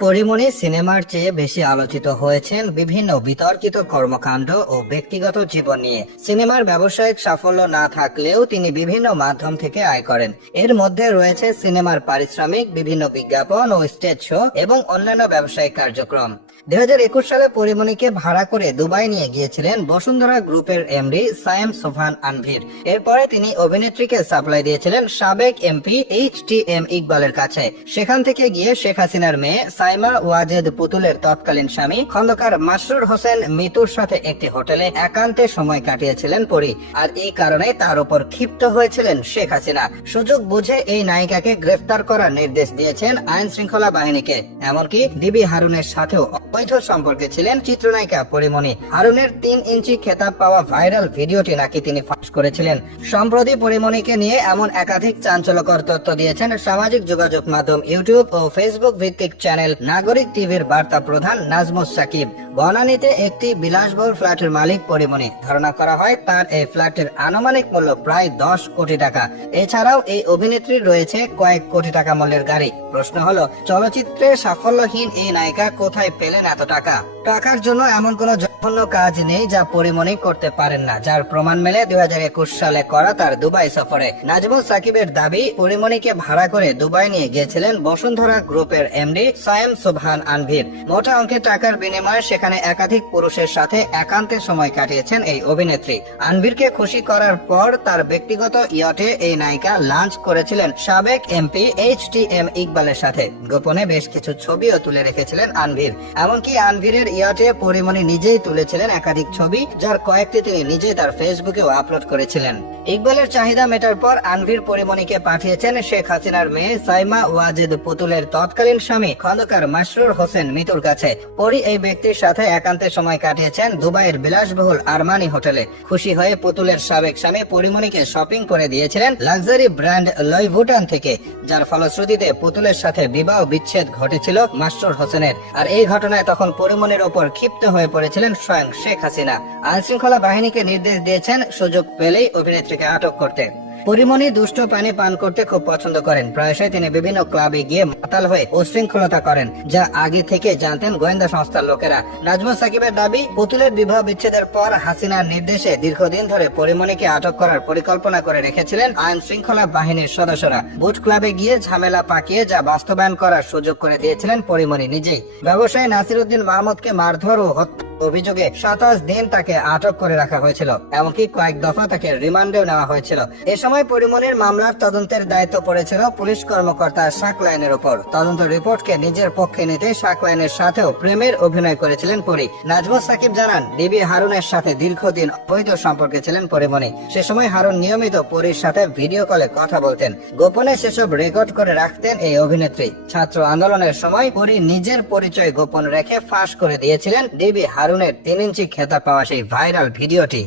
পরীমনি সিনেমার চেয়ে বেশি আলোচিত হয়েছেন বিভিন্ন বিতর্কিত কর্মকাণ্ড ও ব্যক্তিগত জীবন নিয়ে। সিনেমার ব্যবসায়িক সাফল্য না থাকলেও তিনি বিভিন্ন মাধ্যম থেকে আয় করেন। এর মধ্যে রয়েছে সিনেমার পারিশ্রমিক, বিভিন্ন বিজ্ঞাপন ও স্টেজ শো এবং অন্যান্য ব্যবসায়িক কার্যক্রম। 2021 সালে পরীমনিকে ভাড়া করে দুবাই নিয়ে গিয়েছিলেন বসুন্ধরা গ্রুপের এমডি সায়েম সোবহান আনভীর। এরপরে তিনি অভিনেত্রীকে সাপ্লাই দিয়েছিলেন সাবেক এমপি HTM ইকবালের কাছে। সেখান থেকে গিয়ে শেখ হাসিনার মেয়ে সাইমা ওয়াজেদ পুতুলের তৎকালীন স্বামী খন্দকার মাসরুর হোসেন মিতুর সাথে একটি হোটেলে একান্তে সময় কাটিয়েছিলেন পরী। আর এই কারণে তার উপর ক্ষিপ্ত হয়েছিলেন শেখ হাসিনা। সুযোগ বুঝে এই নায়িকাকে গ্রেফতার করার নির্দেশ দিয়েছেন আইন শৃঙ্খলা বাহিনীকে। এমনকি ডিবি হারুনের সাথেও অবৈধ সম্পর্কে ছিলেন চিত্রনায়িকা পরীমনি। হারুনের 3 ইঞ্চি খেতাব পাওয়া ভাইরাল ভিডিওটি নাকি তিনি ফাঁস করেছিলেন। সম্প্রতি পরীমনিকে নিয়ে এমন একাধিক চাঞ্চল্যকর তথ্য দিয়েছেন সামাজিক যোগাযোগ মাধ্যম ইউটিউব ও ফেসবুক ভিত্তিক চ্যানেল নাগরিক টিভির বার্তা প্রধান নাজমুস সাকিব। বনানীতে একটি বিলাসবহুল ফ্ল্যাটের মালিক পরীমনি। ধারণা করা হয় তার এই ফ্ল্যাটের আনুমানিক মূল্য প্রায় 10 কোটি টাকা। এছাড়াও এই অভিনেত্রীর রয়েছে কয়েক কোটি টাকা মূল্যের গাড়ি। প্রশ্ন হলো, চলচ্চিত্রে সাফল্যহীন এই নায়িকা কোথায় পেলেন এত টাকা? টাকার জন্য এমন কোনো জঘন্য কাজ নেই যা পরীমনি করতে পারেন না, যার প্রমাণ মেলে 2021 সালে করা তার দুবাই সফরে। নাজমুস সাকিবের দাবি, পরীমনিকে ভাড়া করে দুবাই নিয়ে গিয়েছিলেন বসুন্ধরা গ্রুপের এমডি সায়েম সোবহান আনভীর। মোটা অঙ্কের টাকার বিনিময়ে সেখানে একাধিক পুরুষের সাথে একান্তে সময় কাটিয়েছেন এই অভিনেত্রী। আনভীরকে খুশি করার পর তার ব্যক্তিগত ইয়টে এই নায়িকা লাঞ্চ করেছিলেন সাবেক এমপি HTM ইকবালের সাথে। গোপনে বেশ কিছু ছবিও তুলে রেখেছিলেন আনভীর। এমনকি আনভীরের ইয়টে পরীমনি নিজেই তুলেছিলেন একাধিক ছবি, যার কয়েকটি তিনি নিজে তার ফেসবুকেও আপলোড করেছিলেন। ইকবালের চাহিদা মেটার পর আনভীর পরীমনিকে পাঠিয়েছেন শেখ হাসিনার মেয়ে সাইমা ওয়াজেদ পুতুলের তৎকালীন স্বামী খন্দকার মাসরুর হোসেন মিতুর কাছে। পরী এই ব্যক্তির সাথে একান্তে সময় কাটিয়েছেন দুবাইয়ের বিলাসবহুল আরমানি হোটেলে। খুশি হয়ে পুতুলের সাবেক স্বামী পরীমনিকে শপিং করে দিয়েছিলেন লাক্সারি ব্র্যান্ড লুই ভুটান থেকে, যার ফলশ্রুতিতে পুতুলের সাথে বিবাহ বিচ্ছেদ ঘটেছিল মাসরুর হোসেনের। আর এই ঘটনায় তখন পরীমনির ওপর ক্ষিপ্ত হয়ে পড়েছিলেন স্বয়ং শেখ হাসিনা। আইন শৃঙ্খলা বাহিনীকে নির্দেশ দিয়েছেন সুযোগ পেলেই অভিনেত্রীকে আটক করতে। পরীমনি দুষ্ট পানি পান করতে খুব পছন্দ করেন। প্রায়শই তিনি বিভিন্ন ক্লাবে গিয়ে মাতাল হয়ে উচ্ছৃঙ্খলতা করেন, যা আগে থেকে জানতেন গোয়েন্দা সংস্থার লোকেরা। নাজমুস সাকিবের দাবি, পুতুলের বিবাহ বিচ্ছেদের পর হাসিনার নির্দেশে দীর্ঘদিন ধরে পরীমনিকে আটক করার পরিকল্পনা করে রেখেছিলেন আইন শৃঙ্খলা বাহিনীর সদস্যরা। বুট ক্লাবে গিয়ে ঝামেলা পাকিয়ে যা বাস্তবায়ন করার সুযোগ করে দিয়েছিলেন পরীমনি নিজেই। ব্যবসায়ী নাসিরউদ্দিন মাহমুদকে মারধর ও হত্যা অভিযোগে 27 দিন তাকে আটক করে রাখা হয়েছিল। এমনকি কয়েক দফা তাকে রিমান্ডেও নেওয়া হয়েছিল। এ সময় পরীমনির মামলার তদন্তের দায়িত্ব পড়েছিল পুলিশ কর্মকর্তা শাকলাইনের উপর। তদন্ত রিপোর্টকে নিজের পক্ষে নিতে শাকলাইনের সাথেও প্রেমের অভিনয় করেছিলেন পরী। নাজমুস সাকিব জানান, ডিবি হারুনের সাথে দীর্ঘদিন অবৈধ সম্পর্কে ছিলেন পরীমনি। সে সময় হারুন নিয়মিত পরীর সাথে ভিডিও কলে কথা বলতেন। গোপনে সেসব রেকর্ড করে রাখতেন এই অভিনেত্রী। ছাত্র আন্দোলনের সময় পরী নিজের পরিচয় গোপন রেখে ফাঁস করে দিয়েছিলেন ডিবি হারুনের 3 ইঞ্চি খেতাব পাওয়া সেই ভাইরাল ভিডিওটি।